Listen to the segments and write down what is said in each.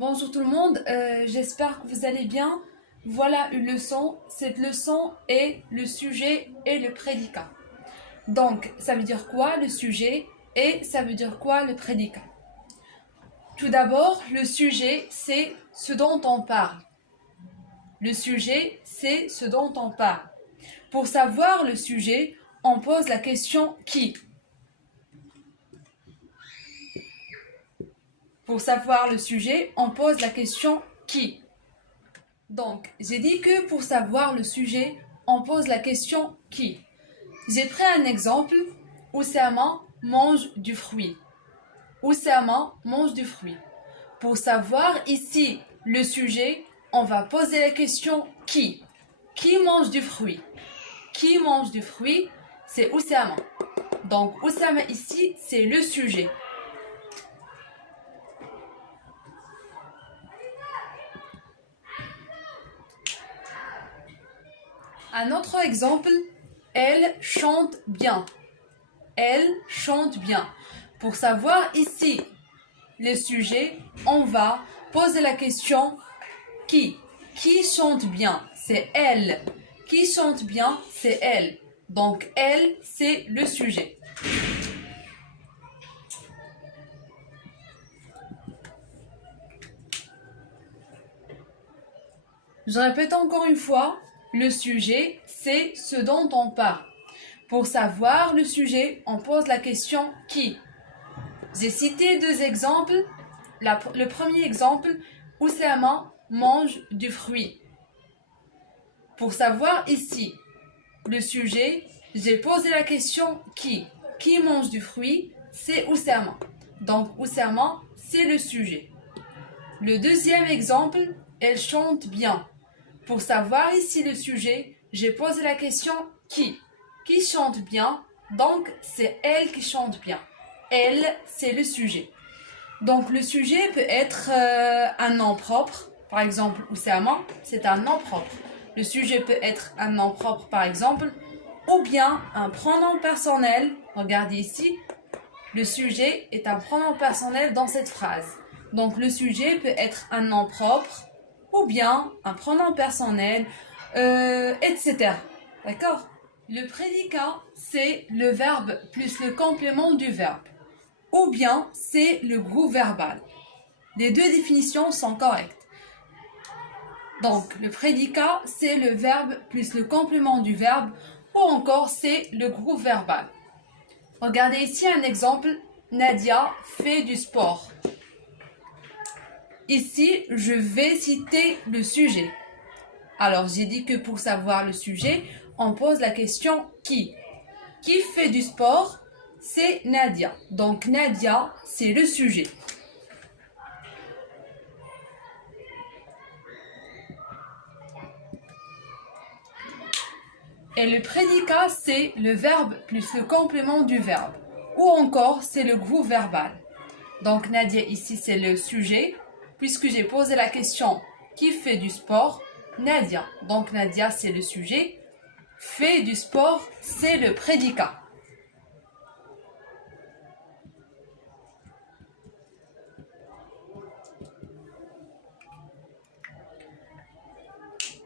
Bonjour tout le monde, j'espère que vous allez bien. Voilà une leçon. Cette leçon est le sujet et le prédicat. Donc, ça veut dire quoi le sujet et ça veut dire quoi le prédicat? Tout d'abord, le sujet, c'est ce dont on parle. Le sujet, c'est ce dont on parle. Pour savoir le sujet, on pose la question qui? Pour savoir le sujet, on pose la question qui? Donc, j'ai dit que pour savoir le sujet, on pose la question qui? J'ai pris un exemple. Oussama mange du fruit. Oussama mange du fruit. Pour savoir ici le sujet, on va poser la question qui? Qui mange du fruit? Qui mange du fruit? C'est Oussama. Donc, Oussama ici, c'est le sujet. Un autre exemple, elle chante bien. Elle chante bien. Pour savoir ici le sujet, on va poser la question qui? Qui chante bien? C'est elle. Qui chante bien? C'est elle. Donc elle, c'est le sujet. Je répète encore une fois, le sujet, c'est ce dont on parle. Pour savoir le sujet, on pose la question qui? J'ai cité deux exemples. Le premier exemple, Oussama mange du fruit. Pour savoir ici le sujet, j'ai posé la question qui? Qui mange du fruit? C'est Oussama. Donc Oussama, c'est le sujet. Le deuxième exemple, elle chante bien. Pour savoir ici le sujet, j'ai posé la question qui? Qui chante bien? Donc c'est elle qui chante bien. Elle, c'est le sujet. Donc le sujet peut être un nom propre. Par exemple, Oussama, c'est un nom propre. Le sujet peut être un nom propre, par exemple, ou bien un pronom personnel. Regardez ici, le sujet est un pronom personnel dans cette phrase. Donc le sujet peut être un nom propre, ou bien un pronom personnel, etc. D'accord? Le prédicat, c'est le verbe plus le complément du verbe. Ou bien c'est le groupe verbal. Les deux définitions sont correctes. Donc, le prédicat, c'est le verbe plus le complément du verbe, ou encore c'est le groupe verbal. Regardez ici un exemple. Nadia fait du sport. Ici, je vais citer le sujet. Alors, j'ai dit que pour savoir le sujet, on pose la question qui? Qui fait du sport? C'est Nadia. Donc, Nadia, c'est le sujet. Et le prédicat, c'est le verbe plus le complément du verbe. Ou encore, c'est le groupe verbal. Donc, Nadia, ici, c'est le sujet. Puisque j'ai posé la question qui fait du sport? Nadia. Donc, Nadia, c'est le sujet. Fait du sport, c'est le prédicat.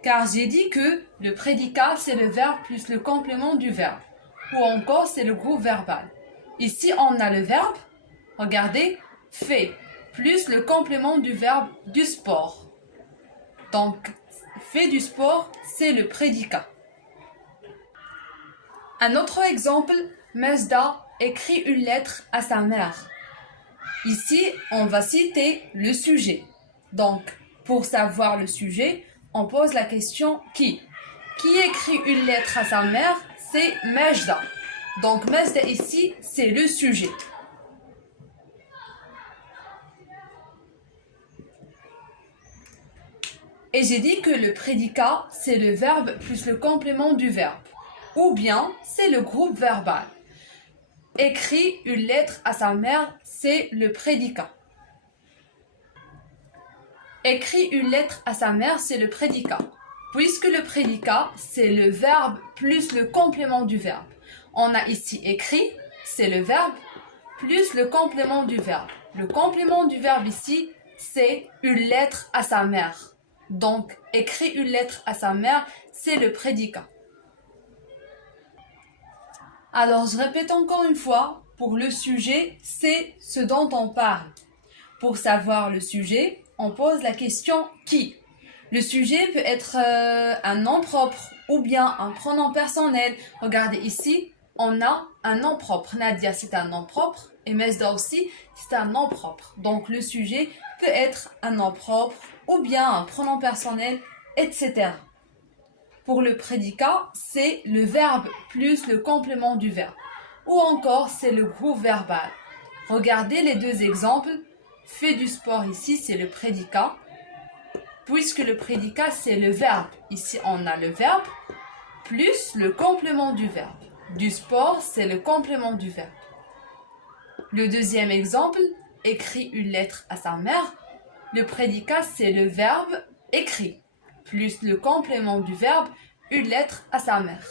Car j'ai dit que le prédicat, c'est le verbe plus le complément du verbe. Ou encore, c'est le groupe verbal. Ici, on a le verbe, regardez, fait, plus le complément du verbe du sport. Donc, fait du sport, c'est le prédicat. Un autre exemple, Mazda écrit une lettre à sa mère. Ici, on va citer le sujet. Donc, pour savoir le sujet, on pose la question qui? Qui écrit une lettre à sa mère? C'est Majda. Donc Majda ici, c'est le sujet. Et j'ai dit que le prédicat, c'est le verbe plus le complément du verbe. Ou bien, c'est le groupe verbal. Écrit une lettre à sa mère, c'est le prédicat. Écrit une lettre à sa mère, c'est le prédicat. Puisque le prédicat, c'est le verbe plus le complément du verbe. On a ici écrit, c'est le verbe, plus le complément du verbe. Le complément du verbe ici, c'est une lettre à sa mère. Donc, écrit une lettre à sa mère, c'est le prédicat. Alors, je répète encore une fois, pour le sujet, c'est ce dont on parle. Pour savoir le sujet, on pose la question qui. Le sujet peut être un nom propre ou bien un pronom personnel. Regardez ici, on a un nom propre. Nadia, c'est un nom propre. Et Mesda aussi, c'est un nom propre. Donc, le sujet peut être un nom propre ou bien un pronom personnel, etc. Pour le prédicat, c'est le verbe plus le complément du verbe. Ou encore, c'est le groupe verbal. Regardez les deux exemples. Fait du sport ici, c'est le prédicat. Puisque le prédicat, c'est le verbe. Ici, on a le verbe plus le complément du verbe. Du sport, c'est le complément du verbe. Le deuxième exemple, écrit une lettre à sa mère. Le prédicat, c'est le verbe écrit plus le complément du verbe, une lettre à sa mère.